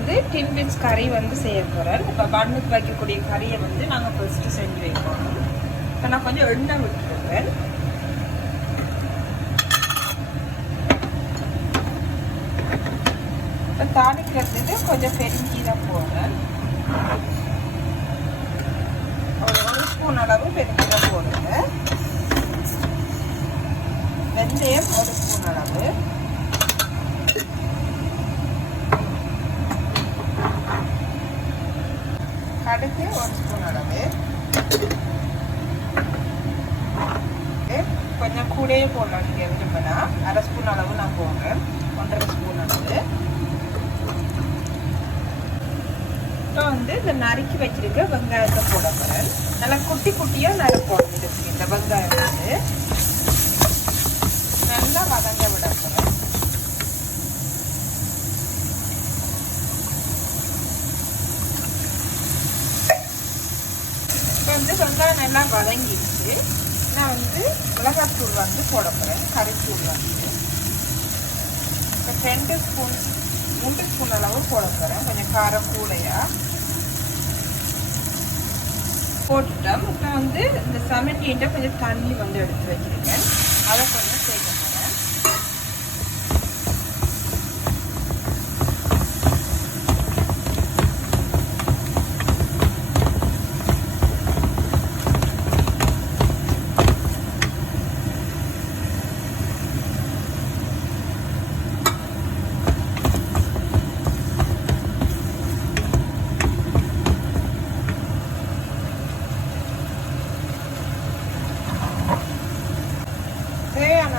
வந்து டின் பீன்ஸ் கறி வந்து செய்ய போகிறேன். இப்போ பண்ணுக்கு வைக்கக்கூடிய கறியை வந்து நாங்கள் ஃபர்ஸ்ட்டு செஞ்சு வைப்போம். இப்போ நான் கொஞ்சம் எண்ணெய் விட்டுருவேன். இப்போ தாளிக்கிறதுக்கு கொஞ்சம் பெருஞ்சீரம் போடுறேன். ஒரு ஸ்பூன் அளவு பெருஞ்சீரம் போடுங்க. வெந்தயம் ஒரு ஸ்பூன் அளவு, கடுகு ஒரு ஸ்பூன் அளவு, கொஞ்சம் கூடயே போடலாம். நீங்கள் விரும்பினா அரை ஸ்பூன் அளவு நான் போடுறேன், 1.5 ஸ்பூன் அளவு. இப்போ வந்து இந்த நறுக்கி வச்சிருக்க வெங்காயத்தை போட போகிறேன். நல்லா குட்டி குட்டியாக நறுப்போம். இந்த வெங்காயம் வந்து நல்லா வதங்க விட போகிறேன். இப்போ வந்து வெங்காயம் நல்லா வதங்கிடுச்சு. நான் வந்து மிளகாத்தூள் வந்து போட போகிறேன், கறித்தூள் வந்து இப்போ 3 ஸ்பூன் அளவு போட போகிறேன். கொஞ்சம் காரம் கூடையாக போட்டுட்டோம். இப்போ வந்து இந்த சமைக்கிட்ட கொஞ்சம் தண்ணி வந்து எடுத்து வச்சுருக்கேன், அதை கொஞ்சம் சேர்க்க போகிறேன்.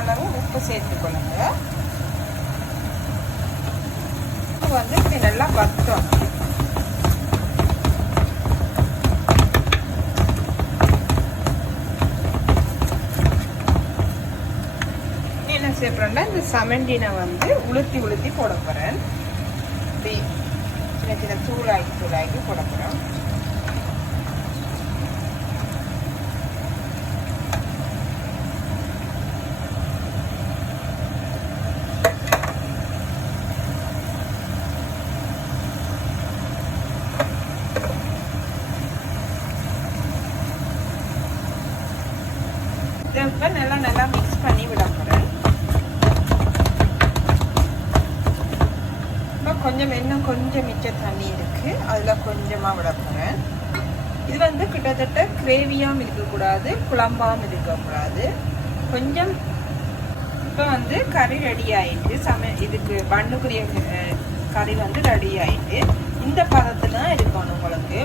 அளவு உப்பு சேர்த்துக்கொள்ளுங்க. உப்பு வந்து இப்படி நல்லா வத்தம். என்ன சேர்ப்பேன்னா இந்த சமண்டினை வந்து உளுத்தி போட போறேன். இப்படி சின்ன சின்ன தூளாக்கி போட போறேன். இப்போ நல்லா மிக்ஸ் பண்ணி விட போகிறேன். இப்போ இன்னும் கொஞ்சம் மிச்ச தண்ணி இருக்குது, அதில் கொஞ்சமாக விட போகிறேன். இது வந்து கிட்டத்தட்ட கிரேவியாகவும் இருக்கக்கூடாது, குழம்பாகவும் இருக்கக்கூடாது, கொஞ்சம். இப்போ வந்து கறி ரெடி ஆகிட்டு, இதுக்கு பண்ணுக்குரிய கறி வந்து ரெடி ஆகிட்டு இந்த பதத்தில் தான் இருக்கணும். உங்களுக்கு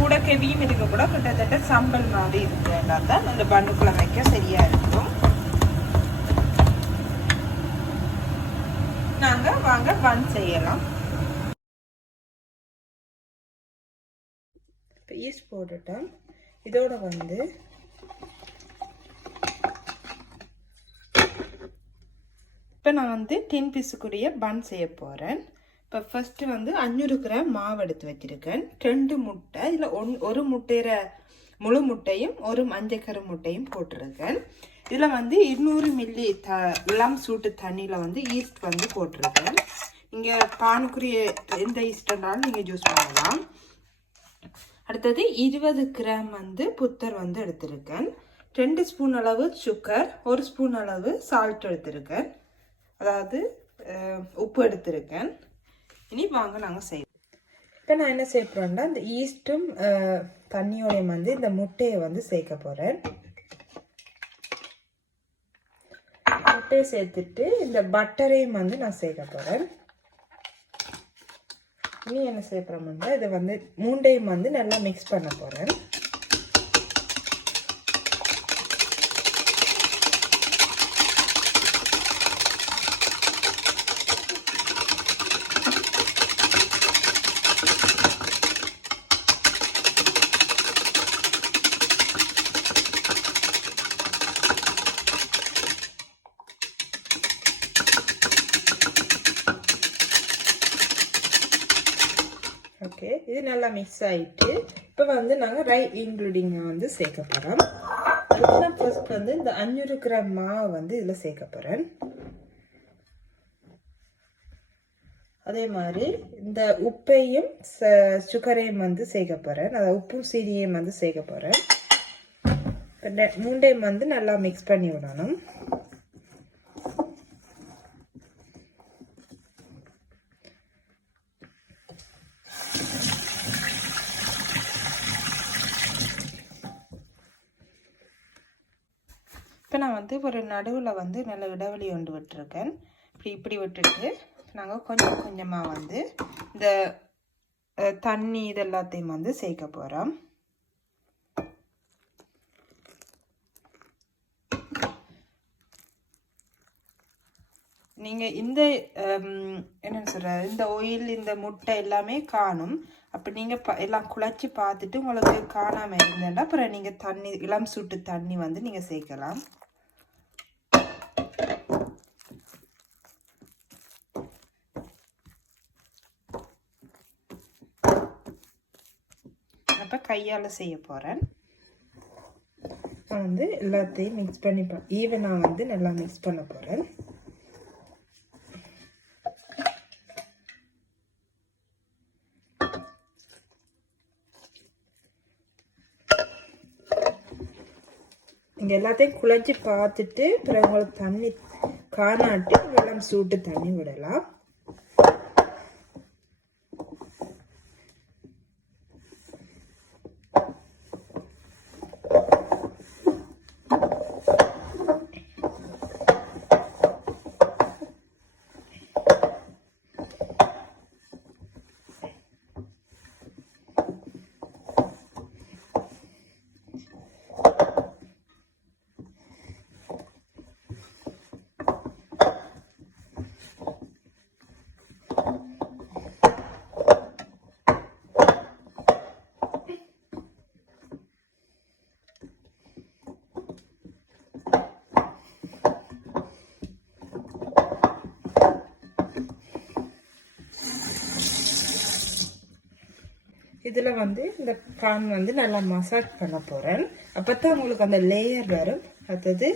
கூட கெவியும் இருக்கக்கூட கிட்டத்தட்ட சம்பல் மாதிரி இருக்குன்னா தான் அந்த பண்ணுக்குள்ள வைக்க சரியா இருக்கும். நாங்க வாங்க பன் செய்யலாம். இப்போ ஈஸ்ட் போட்டுட்டோம். இதோட வந்து இப்போ நான் வந்து டின் பீஸுக்குரிய பன் செய்ய போகிறேன். இப்போ ஃபஸ்ட்டு வந்து 500 கிராம் மாவு எடுத்து வச்சுருக்கேன். 2 முட்டை, இதில் ஒரு முட்டையிற முழு முட்டையும் ஒரு மஞ்சக்கரு முட்டையும் போட்டிருக்கேன். இதில் வந்து 200 மில்லி இளம் சூட்டு தண்ணியில் வந்து ஈஸ்ட் வந்து போட்டிருக்கேன். இங்கே பானுக்குரிய எந்த ஈஸ்ட்னாலும் நீங்கள் யூஸ் பண்ணலாம். அடுத்தது 20 கிராம் வந்து புத்தர் வந்து எடுத்திருக்கேன். 2 ஸ்பூன் அளவு சுகர், 1 ஸ்பூன் அளவு சால்ட் எடுத்திருக்கேன், அதாவது உப்பு எடுத்திருக்கேன். இனி வாங்க நாங்கள் செய்வோம். இப்போ நான் என்ன செய்ய போகிறேன்னா இந்த ஈஸ்ட்டும் தண்ணியோடையும் வந்து இந்த முட்டையை வந்து சேர்க்க போகிறேன். முட்டையை சேர்த்துட்டு இந்த பட்டரையும் வந்து நான் சேர்க்க போகிறேன். இனி என்ன செய்ய போகிறோம்னா இதை வந்து மூண்டையும் வந்து நல்லா மிக்ஸ் பண்ண போகிறேன். ஓகே, இது நல்லா மிக்ஸ் ஆகிட்டு இப்போ வந்து நாங்கள் ரை இன்க்ளூடிங்கை வந்து சேர்க்க போகிறோம். அதுக்கு நான் ஃபர்ஸ்ட் வந்து இந்த 500 கிராம் மாவை வந்து இதில் சேர்க்க போகிறேன். அதே மாதிரி இந்த உப்பையும் சுகரையும் வந்து சேர்க்க போகிறேன். அதாவது உப்பும் சீனியையும் வந்து சேர்க்க போகிறேன். மூண்டையும் வந்து நல்லா மிக்ஸ் பண்ணி விடணும். இப்போ நான் வந்து ஒரு நடுவில் வந்து நல்ல இடைவெளி ஒன்று விட்டுருக்கேன். இப்படி விட்டுட்டு நாங்கள் கொஞ்சம் கொஞ்சமாக வந்து இந்த தண்ணி இது எல்லாத்தையும் வந்து சேர்க்க போகிறோம். நீங்கள் இந்த என்னென்னு சொல்கிற இந்த ஆயில் இந்த முட்டை எல்லாமே காணும். அப்போ நீங்கள் எல்லாம் குழச்சி பார்த்துட்டு உங்களுக்கு காணாமல் இருந்தேன்னா அப்புறம் நீங்கள் தண்ணி இளம் சூட்டு தண்ணி வந்து நீங்கள் சேர்க்கலாம். இப்போ கையால் செய்ய போகிறேன். நான் வந்து எல்லாத்தையும் மிக்ஸ் பண்ணி ஈவனாக வந்து நல்லா மிக்ஸ் பண்ண போகிறேன். இங்கே எல்லாத்தையும் குழச்சி பார்த்துட்டு பிறகு உங்களுக்கு தண்ணி காணாட்டி வெள்ளம் சூட்டு தண்ணி விடலாம். இதில் வந்து இந்த பான் வந்து நல்லா மசாஜ் பண்ண போகிறேன். அப்போ தான் உங்களுக்கு அந்த லேயர் வரும். அடுத்தது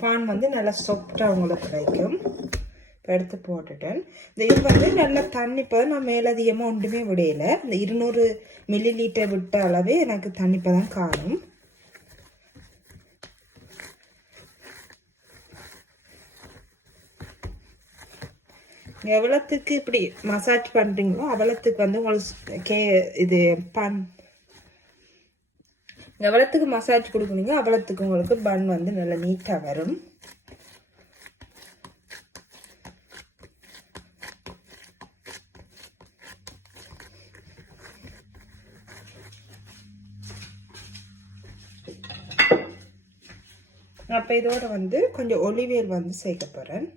பான் வந்து நல்லா சாஃப்டாக உங்களுக்கு கிடைக்கும். இப்போ எடுத்து போட்டுட்டேன். இந்த இது வந்து நல்லா தண்ணி இப்போ நான் மேலதிகமாக ஒன்றுமே விடையில. இந்த 200 மில்லிலீட்டர் விட்ட அளவே எனக்கு தண்ணி இப்போ தான் காணும். எவ்வளோத்துக்கு இப்படி மசாஜ் பண்ணுறீங்களோ அவ்வளோத்துக்கு வந்து உங்களுக்கு இது பன் எவ்வளோத்துக்கு மசாஜ் கொடுக்குறீங்க அவ்வளோத்துக்கு உங்களுக்கு பன் வந்து நல்லா நீட்டாக வரும். அப்போ இதோட வந்து கொஞ்சம் ஒலிவேல் வந்து சேர்க்க போகிறேன்.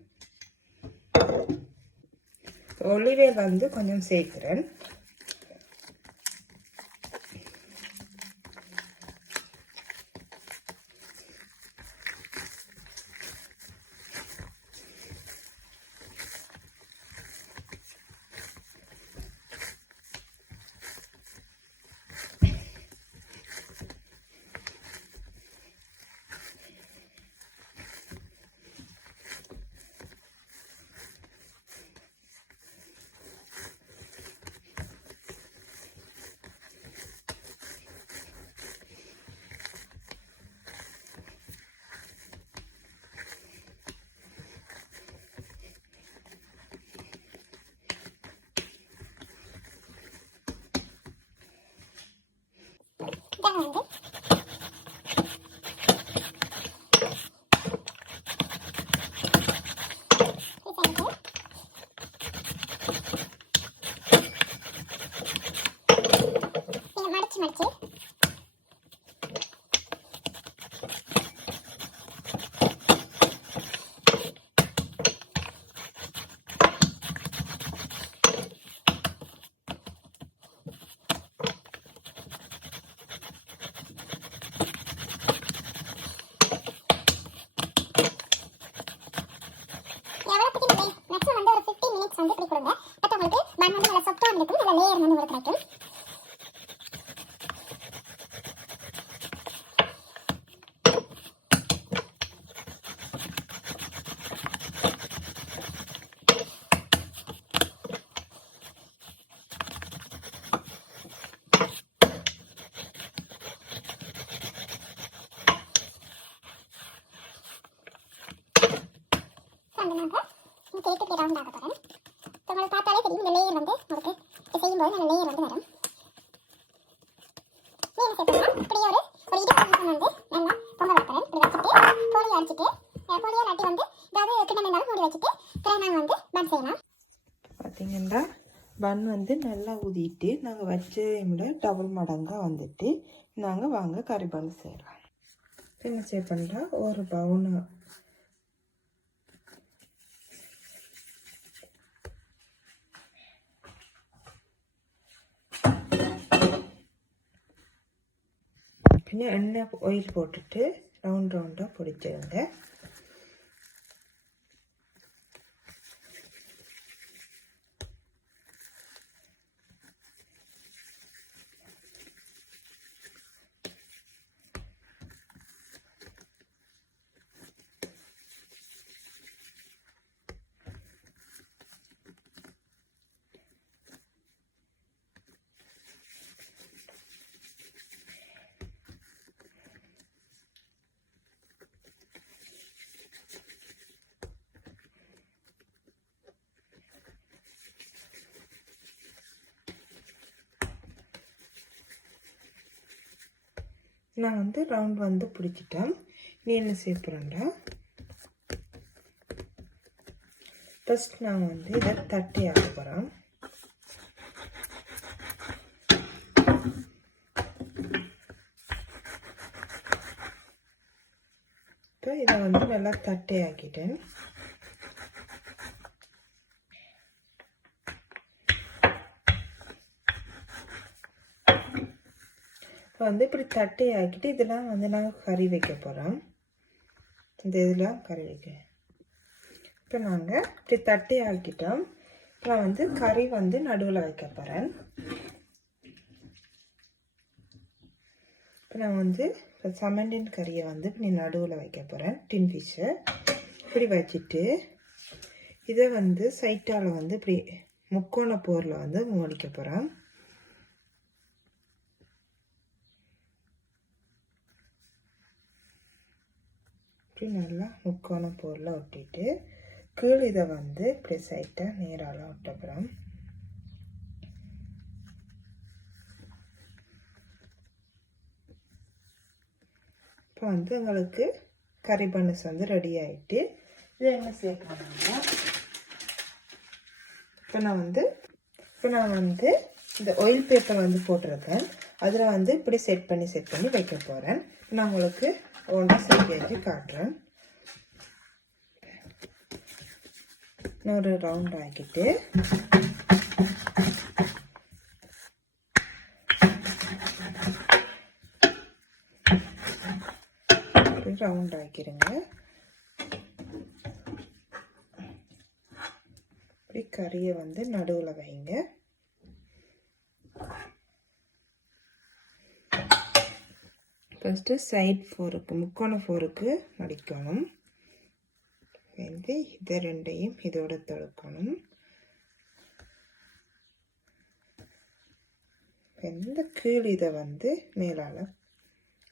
ஒலிவேல் வந்து கொஞ்சம் சேர்க்கிறேன். கேட்டுக்கு ரவுண்ட் ஆக போகிறேன். உங்களுக்கு பார்த்தாலே தெரியும் இந்த லேயர் வந்து உங்களுக்கு செய்யும்போது நல்ல லேயர் வந்து வரும். நீ என்ன செய்யணும், இப்படி ஒரு இடுப்பு வந்து நல்லா பொங்க வைக்கிறேன். இப்படி வச்சுட்டு போலியோ அடிச்சுட்டு போலியோ இல்லாட்டி வந்து ஏதாவது கிண்ணம் இருந்தாலும் மூடி வச்சுட்டு பிறகு நாங்கள் வந்து பன் செய்யலாம். பார்த்தீங்கன்னா பன் வந்து நல்லா ஊதிட்டு நாங்கள் வச்சதை விட டபுள் மடங்காக வந்துட்டு நாங்கள் வாங்க கறி பன் செய்யலாம். என்ன செய்ய பண்ணுறா ஒரு பவுன் பின்ன எண்ணெய் ஆயில் போட்டுட்டு ரவுண்டாக பொடிச்சிடுங்க. நான் வந்து ரவுண்ட் வந்து பிடிச்சிட்டேன். நீ என்ன செய்ய போகிறேன்டா, ஃபஸ்ட் நான் வந்து இதை தட்டி ஆக்க போகிறேன். இப்போ இதை வந்து நல்லா தட்டி ஆக்கிட்டேன். இப்போ வந்து இப்படி தட்டி ஆக்கிட்டு இதெல்லாம் வந்து நாங்கள் கறி வைக்க போகிறோம். இந்த இதெல்லாம் கறி வைக்க இப்போ நாங்கள் இப்படி தட்டி ஆக்கிட்டோம். நான் வந்து கறி வந்து நடுவில் வைக்க போகிறேன். இப்போ நான் வந்து சமண்டின் கறியை வந்து இப்படி நடுவில் வைக்க போகிறேன். டின் ஃபிஷ்ஷை இப்படி வச்சுட்டு இதை வந்து சைட்டால் வந்து இப்படி முக்கோண போரில் வந்து மூடிக்க போகிறேன். இப்படி நல்லா முக்கோண போரில் ஒட்டிட்டு கீழ் இதை வந்து இப்படி சைட்டாக நேரால் ஒட்டப்புறம் இப்போ வந்து எங்களுக்கு கறி பன்ஸ் வந்து ரெடி ஆகிட்டு இதை என்ன சேர்க்கணும்னா இப்போ நான் வந்து இந்த ஆயில் பேப்பர் வந்து போட்டிருக்கேன். அதில் வந்து இப்படி செட் பண்ணி வைக்க போகிறேன். நான் உங்களுக்கு ஒன்றா செஞ்சு வச்சு காட்டுறேன். ஒரு ரவுண்ட் ஆக்கிட்டு ரவுண்ட் ஆக்கிடுங்க. இப்படி கறியை வந்து நடுவில் வைங்க. ஃபஸ்ட்டு சைட் ஃபோருக்கு முக்கோண ஃபோருக்கு மடிக்கணும். வந்து இதை ரெண்டையும் இதோட தொடுக்கணும். இந்த கீழ் இதை வந்து மேலால்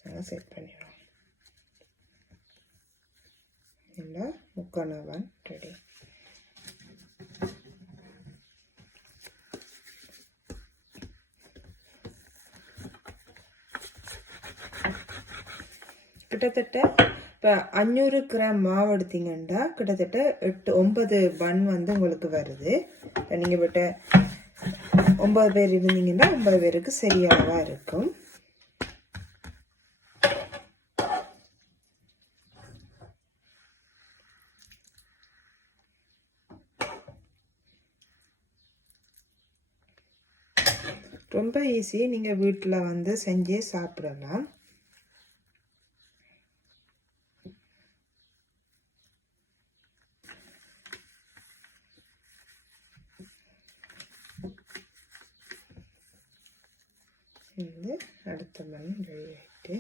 நாங்கள் செட் பண்ணிடுவோம். இந்த முக்கோண ஒன் ரெடி. கிட்டத்தட்ட இப்போ 500 கிராம் மாவு எடுத்தீங்கன்னா கிட்டத்தட்ட 8-9 பன் வந்து உங்களுக்கு வருது. நீங்கள் விட்ட 9 பேர் இருந்தீங்கன்னா 9 பேருக்கு சரியானதாக இருக்கும். ரொம்ப ஈஸி, நீங்கள் வீட்டில் வந்து செஞ்சே சாப்பிடலாம். இது அடுத்த மண் ரெடி ஆகிட்டு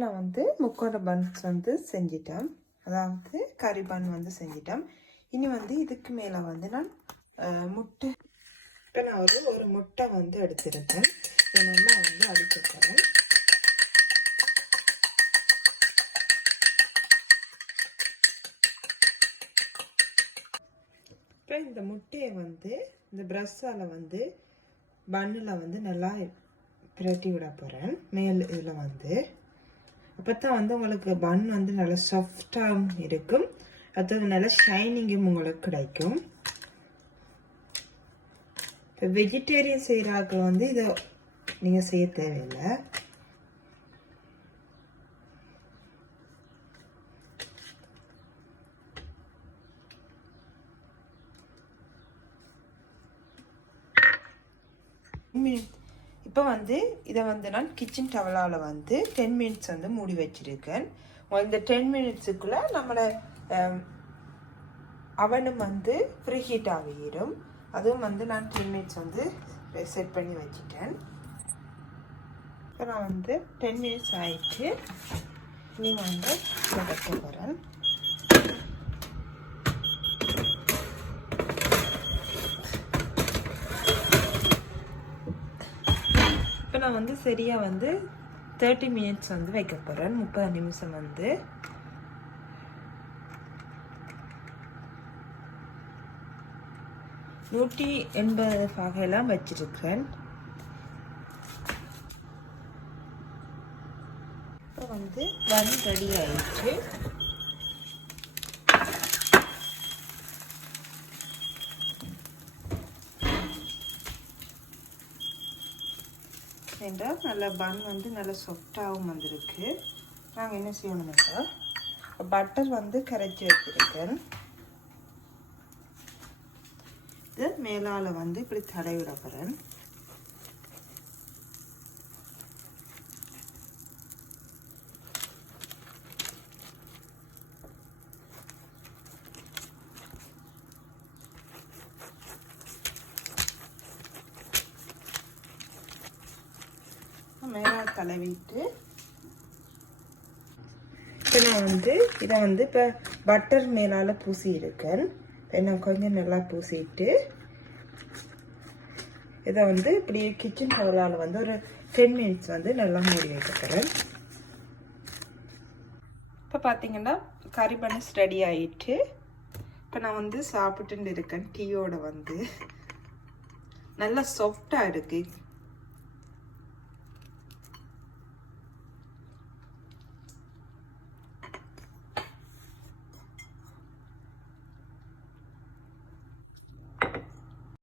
நான் வந்து முக்கோண பன்ஸ் வந்து செஞ்சிட்டேன், அதாவது கறி பன் வந்து செஞ்சிட்டேன். இனி வந்து இதுக்கு மேலே வந்து நான் முட்டை, இப்போ நான் ஒரு முட்டை வந்து எடுத்துருக்கேன். இதை நல்லா வந்து அடிச்சுக்கிறேன். இப்போ இந்த முட்டையை வந்து இந்த ப்ரஷ்ஷால் வந்து பன்னில் வந்து நல்லா பிரட்டி விட போகிறேன். மேல் இதில் வந்து அப்போ தான் வந்து உங்களுக்கு பன் வந்து நல்லா சாஃப்டாகவும் இருக்கும், அது நல்லா ஷைனிங்கும் உங்களுக்கு கிடைக்கும். இப்போ வெஜிடேரியன் செய்கிறாக்க வந்து இதை நீங்கள் செய்ய தேவையில்லை. இப்போ வந்து இதை வந்து நான் கிச்சன் டவலால் வந்து 10 மினிட்ஸ் வந்து மூடி வச்சுருக்கேன். இந்த 10 மினிட்ஸுக்குள்ளே நம்மளோட அவனும் வந்து ஃப்ரீ ஹீட் ஆகிடும். அதுவும் வந்து நான் 10 மினிட்ஸ் வந்து செட் பண்ணி வச்சுட்டேன். இப்போ நான் வந்து 10 மினிட்ஸ் ஆயிடுச்சு. நீங்கள் வந்து வைக்க போகிறேன். இப்போ நான் வந்து சரியாக வந்து 30 மினிட்ஸ் வந்து வைக்க போகிறேன். 30 நிமிஷம் வந்து நூற்றி 80 வகையெல்லாம் வச்சிருக்கிறேன். இப்போ வந்து பன் ரெடி ஆயிடுச்சு. என்றால் நல்ல பன் வந்து நல்ல சாஃப்டாகவும் வந்திருக்கு. நாங்கள் என்ன செய்யணும்னா பட்டர் வந்து கரைச்சி வச்சிருக்கேன். இது மேலால் வந்து இப்படி தடவி விட போகிறேன். மேலே தடவிட்டு இப்போ நான் வந்து இதை வந்து இப்போ பட்டர் மேலால் பூசி இருக்கேன். நான் கொஞ்சம் நல்லா பூசிட்டு இதை வந்து இப்படி கிச்சன் டவலால் வந்து ஒரு 10 மினிட்ஸ் வந்து நல்லா மூடி வைக்க போகிறேன். இப்போ பார்த்தீங்கன்னா கறி பன்ஸ் ரெடி ஆகிட்டு இப்போ நான் வந்து சாப்பிட்டுட்டு இருக்கேன். டீயோட வந்து நல்லா சாஃப்டாக இருக்குது.